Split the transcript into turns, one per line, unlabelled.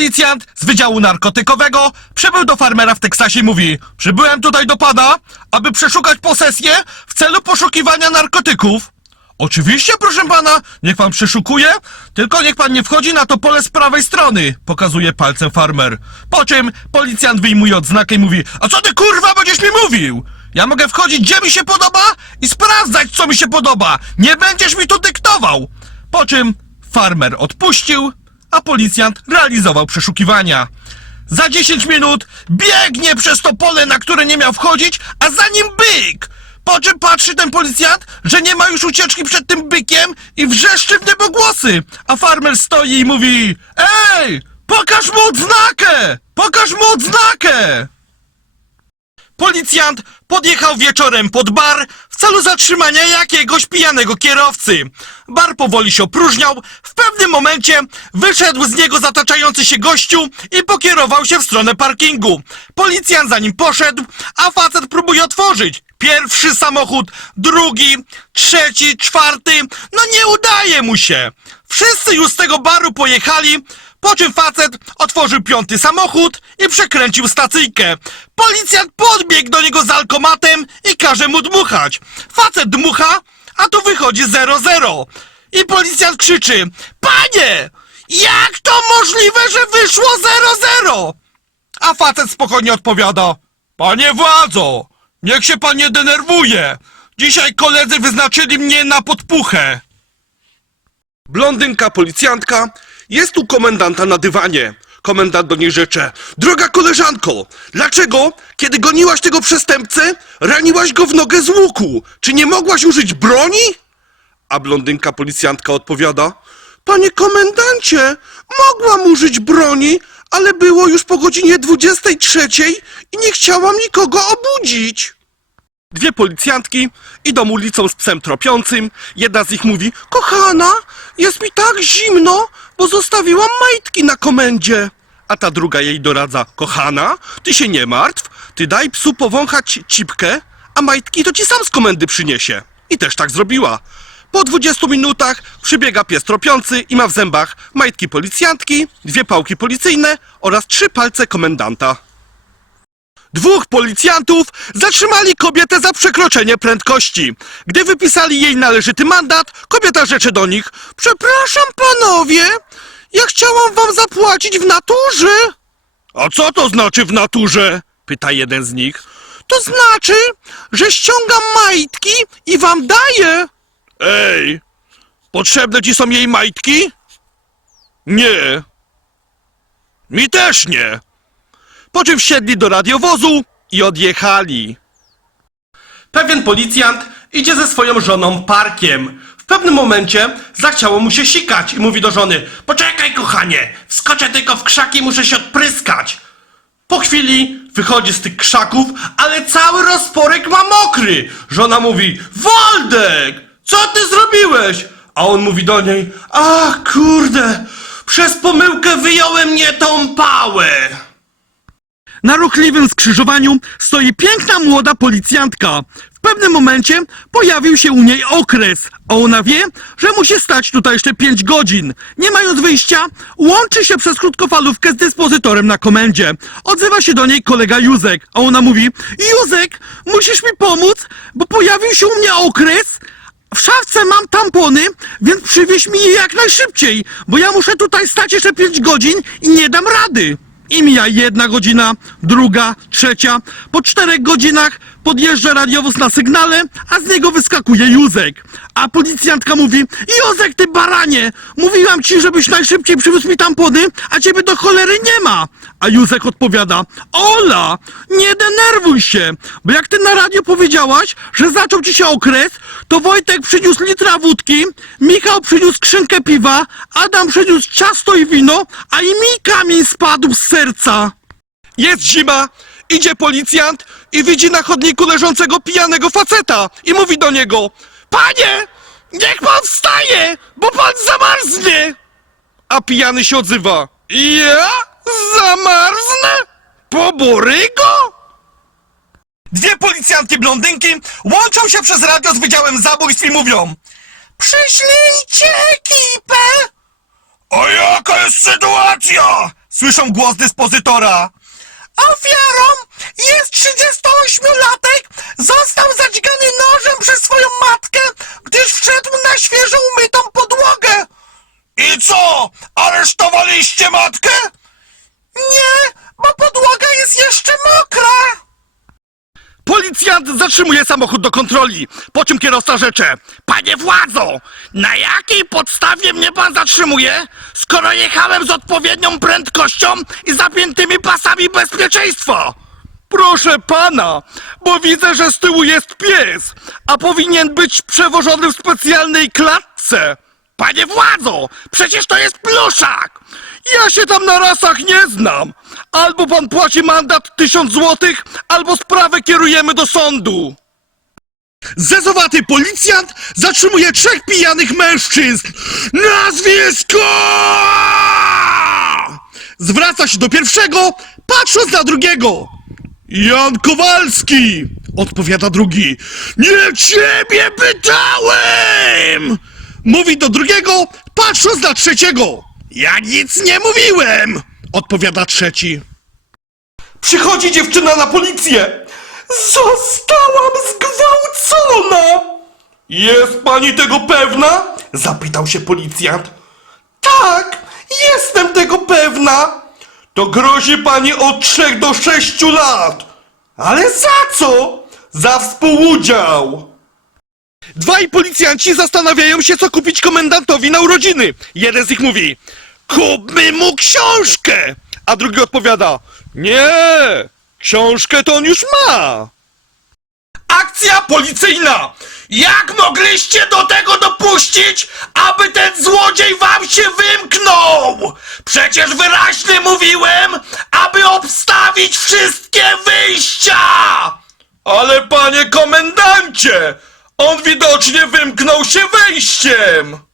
Policjant z Wydziału Narkotykowego przybył do farmera w Teksasie i mówi Przybyłem tutaj do pana, aby przeszukać posesję w celu poszukiwania narkotyków. Oczywiście, proszę pana, niech pan przeszukuje, tylko niech pan nie wchodzi na to pole z prawej strony, pokazuje palcem farmer. Po czym policjant wyjmuje odznakę i mówi, a co ty kurwa będziesz mi mówił? Ja mogę wchodzić gdzie mi się podoba i sprawdzać co mi się podoba, nie będziesz mi tu dyktował. Po czym farmer odpuścił, a policjant realizował przeszukiwania. Za 10 minut biegnie przez to pole, na które nie miał wchodzić, a za nim byk! Po czym patrzy ten policjant, że nie ma już ucieczki przed tym bykiem i wrzeszczy w niebogłosy, a farmer stoi i mówi Ej, pokaż mu odznakę! Pokaż mu odznakę! Policjant podjechał wieczorem pod bar w celu zatrzymania jakiegoś pijanego kierowcy. Bar powoli się opróżniał. W pewnym momencie wyszedł z niego zataczający się gościu i pokierował się w stronę parkingu. Policjant za nim poszedł, a facet próbuje otworzyć. Pierwszy samochód, drugi, trzeci, czwarty. No nie udaje mu się. Wszyscy już z tego baru pojechali, po czym facet otworzył piąty samochód i przekręcił stacyjkę. Policjant podbiegł do niego z alkomatem i każe mu dmuchać. Facet dmucha, a tu wychodzi 0-0. I policjant krzyczy: Panie! Jak to możliwe, że wyszło 0-0? A facet spokojnie odpowiada: Panie władzo, niech się pan nie denerwuje. Dzisiaj koledzy wyznaczyli mnie na podpuchę. Blondynka policjantka jest u komendanta na dywanie. Komendant do niej rzecze. Droga koleżanko, dlaczego, kiedy goniłaś tego przestępcę, raniłaś go w nogę z łuku? Czy nie mogłaś użyć broni? A blondynka policjantka odpowiada. Panie komendancie, mogłam użyć broni, ale było już po godzinie 23 i nie chciałam nikogo obudzić. Dwie policjantki idą ulicą z psem tropiącym. Jedna z nich mówi: Kochana, jest mi tak zimno, bo zostawiłam majtki na komendzie. A ta druga jej doradza: Kochana, ty się nie martw, ty daj psu powąchać cipkę, a majtki to ci sam z komendy przyniesie. I też tak zrobiła. Po 20 minutach przybiega pies tropiący i ma w zębach majtki policjantki, dwie pałki policyjne oraz trzy palce komendanta. Dwóch policjantów zatrzymali kobietę za przekroczenie prędkości. Gdy wypisali jej należyty mandat, kobieta rzeczy do nich: Przepraszam panowie, ja chciałam wam zapłacić w naturze. A co to znaczy w naturze? pyta jeden z nich. To znaczy, że ściągam majtki i wam daję. Ej, potrzebne ci są jej majtki? Nie. Mi też nie. Po czym wsiedli do radiowozu i odjechali. Pewien policjant idzie ze swoją żoną parkiem. Pewnym momencie zachciało mu się sikać i mówi do żony: Poczekaj, kochanie, wskoczę tylko w krzaki muszę się odpryskać. Po chwili wychodzi z tych krzaków, ale cały rozporek ma mokry. Żona mówi: Waldek, co ty zrobiłeś? A on mówi do niej: Ach, kurde, przez pomyłkę wyjąłem nie tą pałę. Na ruchliwym skrzyżowaniu stoi piękna młoda policjantka. W pewnym momencie pojawił się u niej okres, a ona wie, że musi stać tutaj jeszcze 5 godzin. Nie mając wyjścia, łączy się przez krótkofalówkę z dyspozytorem na komendzie. Odzywa się do niej kolega Józek, a ona mówi Józek, musisz mi pomóc, bo pojawił się u mnie okres, w szafce mam tampony, więc przywieź mi je jak najszybciej, bo ja muszę tutaj stać jeszcze 5 godzin i nie dam rady. I mija jedna godzina, druga, trzecia. Po czterech godzinach podjeżdża radiowóz na sygnale, a z niego wyskakuje Józek. A policjantka mówi, Józek ty baranie, mówiłam ci, żebyś najszybciej przywiózł mi tampony, a ciebie do cholery nie ma. A Józek odpowiada, Ola, nie denerwuj się, bo jak ty na radio powiedziałaś, że zaczął ci się okres, to Wojtek przyniósł litra wódki, Michał przyniósł skrzynkę piwa, Adam przyniósł ciasto i wino, a i mi kamień spadł z serca. Jest zima, idzie policjant i widzi na chodniku leżącego pijanego faceta i mówi do niego Panie, niech pan wstaje, bo pan zamarznie! A pijany się odzywa Ja? Zamarznę? Poborygo? Dwie policjantki blondynki łączą się przez radio z Wydziałem Zabójstw i mówią Przyślijcie ekipę! A jaka jest sytuacja?
Słyszą głos dyspozytora. Ofiarą jest 38-latek. Został zadźgany nożem przez swoją matkę, gdyż wszedł na świeżo umytą podłogę. I co? Aresztowaliście matkę? Nie, bo podłoga jest jeszcze mokra.
Policjant zatrzymuje samochód do kontroli, po czym kierowca rzecze. Panie władzo, na jakiej podstawie mnie pan zatrzymuje, skoro jechałem z odpowiednią prędkością i zapiętymi pasami bezpieczeństwa? Proszę pana, bo widzę, że z tyłu jest pies, a powinien być przewożony w specjalnej klatce. Panie władzo, przecież to jest pluszak! Ja się tam na rasach nie znam. Albo pan płaci mandat tysiąc złotych, albo sprawę kierujemy do sądu. Zezowaty policjant zatrzymuje trzech pijanych mężczyzn. Nazwisko! Zwraca się do pierwszego, patrząc na drugiego. Jan Kowalski! Odpowiada drugi. Nie ciebie pytałem! Mówi do drugiego, patrząc na trzeciego. Ja nic nie mówiłem! Odpowiada trzeci. Przychodzi dziewczyna na policję. Zostałam zgwałcona! Jest pani tego pewna? Zapytał się policjant. Tak, jestem tego pewna. To grozi pani od 3 do 6 lat. Ale za co? Za współudział. Dwaj policjanci zastanawiają się, co kupić komendantowi na urodziny. Jeden z nich mówi: Kupmy mu książkę! A drugi odpowiada: Nie, książkę to on już ma. Akcja policyjna! Jak mogliście do tego dopuścić, aby ten złodziej wam się wymknął? Przecież wyraźnie mówiłem, aby obstawić wszystkie wyjścia! Ale panie komendancie, on widocznie wymknął się wejściem!